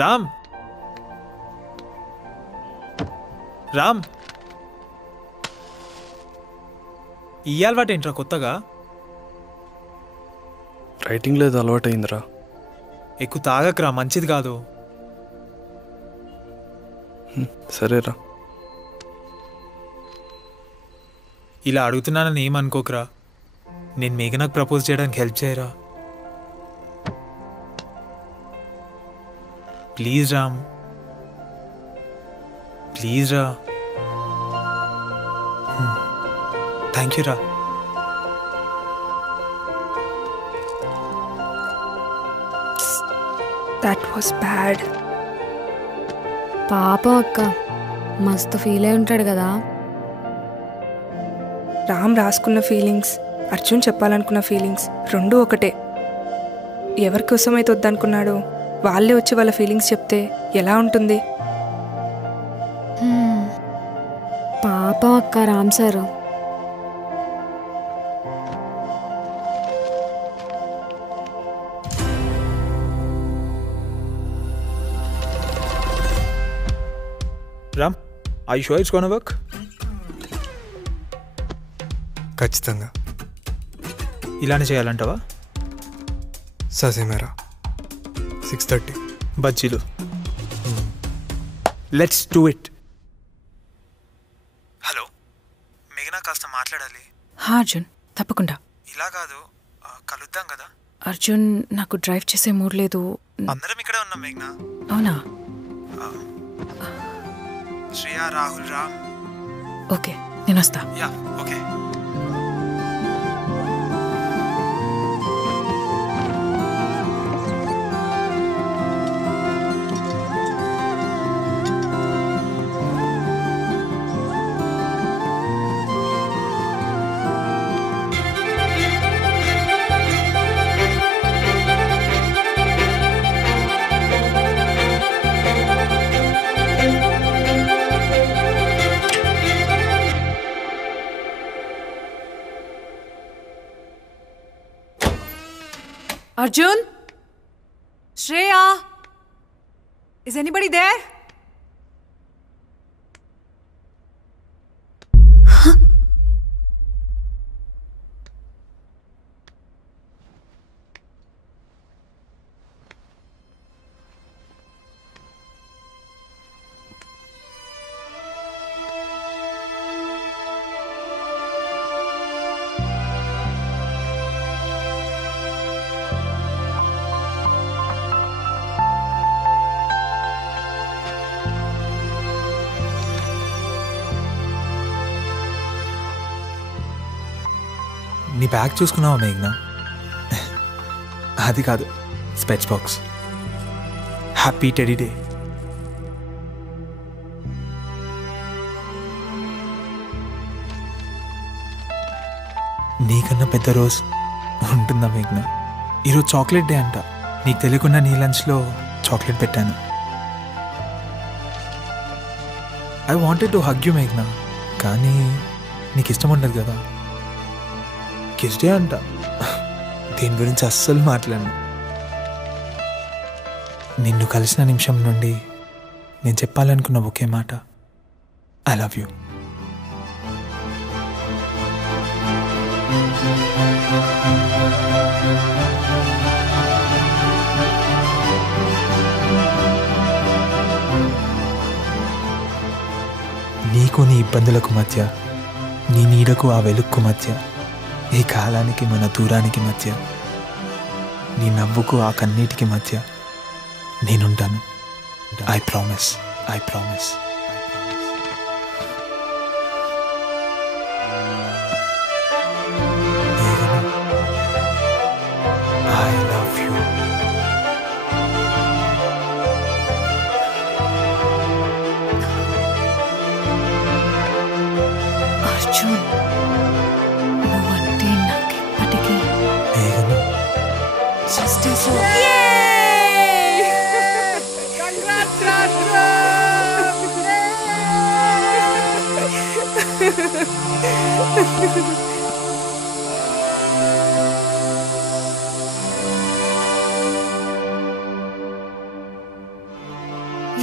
రామ్ రామ్ ఈ అలవాటు ఏంట్రా కొత్తగా? రైటింగ్ లేదు, అలవాటైందిరా. ఎక్కువ తాగకరా, మంచిది కాదు. సరేరా. ఇలా అడుగుతున్నానని ఏమనుకోకరా. నేను మేఘనాకు ప్రపోజ్ చేయడానికి హెల్ప్ చేయరా ప్లీజ్ రామ్, ప్లీజ్ రా. థ్యాంక్ యూ రా. That was bad. పాపం అక్క, మస్తు ఫీల్ అయి ఉంటాడు కదా. రామ్ రాసుకున్న ఫీలింగ్స్, అర్జున్ చెప్పాలనుకున్న ఫీలింగ్స్ రెండూ ఒకటే. ఎవరి కోసమైతే వద్దనుకున్నాడో వాళ్ళే వచ్చి వాళ్ళ ఫీలింగ్స్ చెప్తే ఎలా ఉంటుంది? పాపం అక్క Ram sir. Ram, I show it's gonna work? ఖచ్చితంగా ఇలానే చేయాలంటావా? ససేమేరా. 6:30 బజ్జీలు. Let's do it. హలో మేఘనా, కాస్త మాట్లాడాలి. అర్జున్, తప్పకుండా. ఇలా కాదు, కలుద్దాం కదా. అర్జున్, నాకు డ్రైవ్ చేసే మూడ్ లేదు. అందరం ఇక్కడే ఉన్నాం మేఘనా. అవునా? శ్రేయా, రాహుల్, రామ్. ఓకే, నేను వస్తా. Yeah, okay. Arjun? Shreya? Is anybody there? నీ బ్యాగ్ చూసుకున్నావా మేఘ్నా? అది కాదు, స్పెట్స్ బాక్స్. Happy teddy day. నీకన్నా పెద్ద రోజు ఉంటుందా మేఘ్నా? ఈరోజు చాక్లెట్ డే అంట. నీకు తెలియకుండా నీ లంచ్లో చాక్లెట్ పెట్టాను. I wanted to hug you మేఘ్నా, కానీ నీకు ఇష్టం ఉండదు కదా. కిస్ డే అంట. దీని గురించి అస్సలు మాట్లాడను. నిన్ను కలిసిన నిమిషం నుండి నేను చెప్పాలనుకున్న ఒకే మాట, ఐ లవ్ యూ. నీకు నీ ఇబ్బందులకు మధ్య, నీ నీడకు ఆ వెలుక్కు మధ్య, ఈ కాలానికి మన దూరానికి మధ్య, నీ నవ్వుకు ఆ కన్నీటికి మధ్య నేనుంటాను. I promise, I promise. I love you. Arjun, నువ్వంటే నాకెప్పటికీ మేఘనా,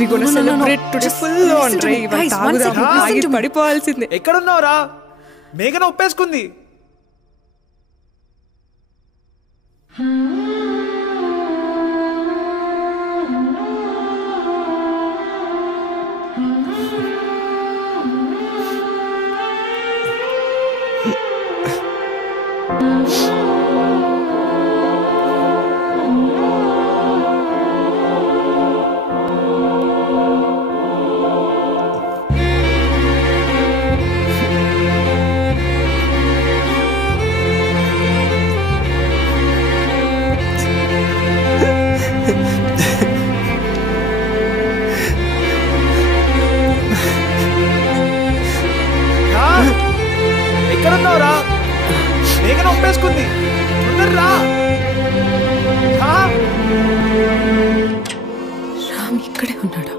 We gonna celebrate today full on ray. Guys, one second, listen to me. పడిపోవాల్సిందే. ఎక్కడున్నావురా? మేఘన ఒప్పేసుకుంది. ఎక్కడున్నావురా? మేఘన ఒప్పేసుకుంది. తొందరరా. రామ్ ఇక్కడే ఉన్నాడా?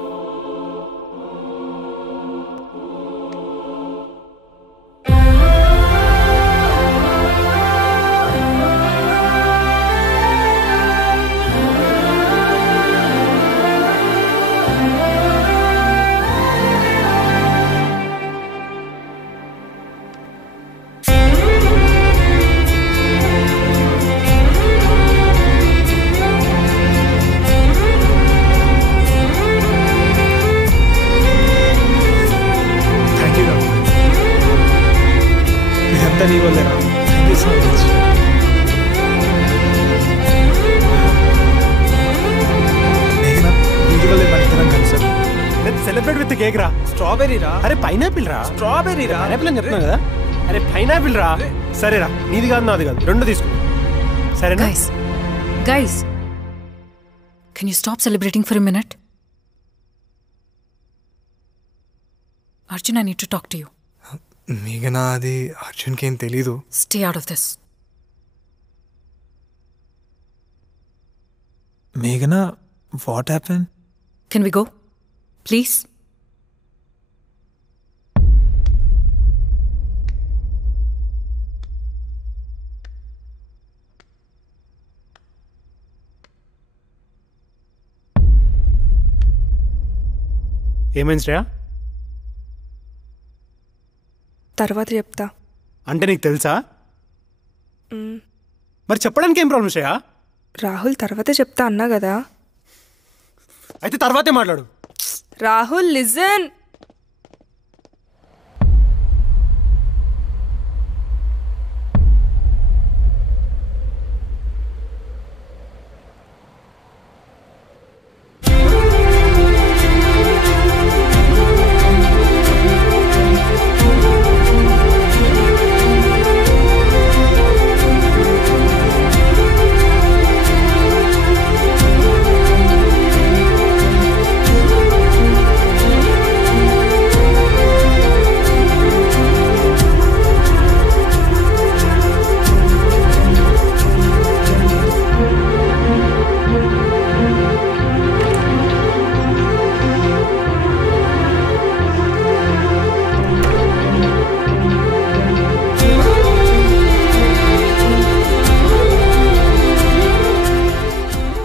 ఇదంతా నీ వల్లేరా. Thank you so much. మేఘన వీటి వల్లే మన ఇద్దరం కలిసాం. లెట్స్ సెలబ్రేట్ విత్ కేక్ రా. స్ట్రాబెర్రీ రా. అరే పైనాపిల్ రా. స్ట్రాబెర్రీ రా. పైనాపిల్ అని చెప్తున్నా కదా. అరే పైనాపిల్ రా. సరేరా, నీది కాదు నాది కాదు, రెండు తీసుకో. సరేనా? Guys, can you stop celebrating for a minute? Arjun, I need to talk to you. మేఘన అది అర్జున్కి ఏం తెలీదు. Stay out of this. మేఘన, what happen? Can we go? Please? ఏమైంది శ్రేయ? తర్వాత చెప్తా. అంటే నీకు తెలుసా? మరి చెప్పడానికి ఏం ప్రాబ్లం శ్రేయ? రాహుల్ తర్వాతే చెప్తా అన్నా కదా. అయితే తర్వాతే మాట్లాడు. రాహుల్ లిజన్.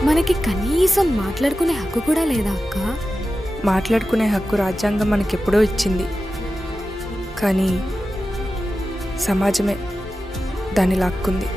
మనకి కనీసం మాట్లాడుకునే హక్కు కూడా లేదా అక్క? మాట్లాడుకునే హక్కు రాజ్యాంగం మనకెప్పుడో ఇచ్చింది. కానీ సమాజమే దాన్ని లాక్కుంది.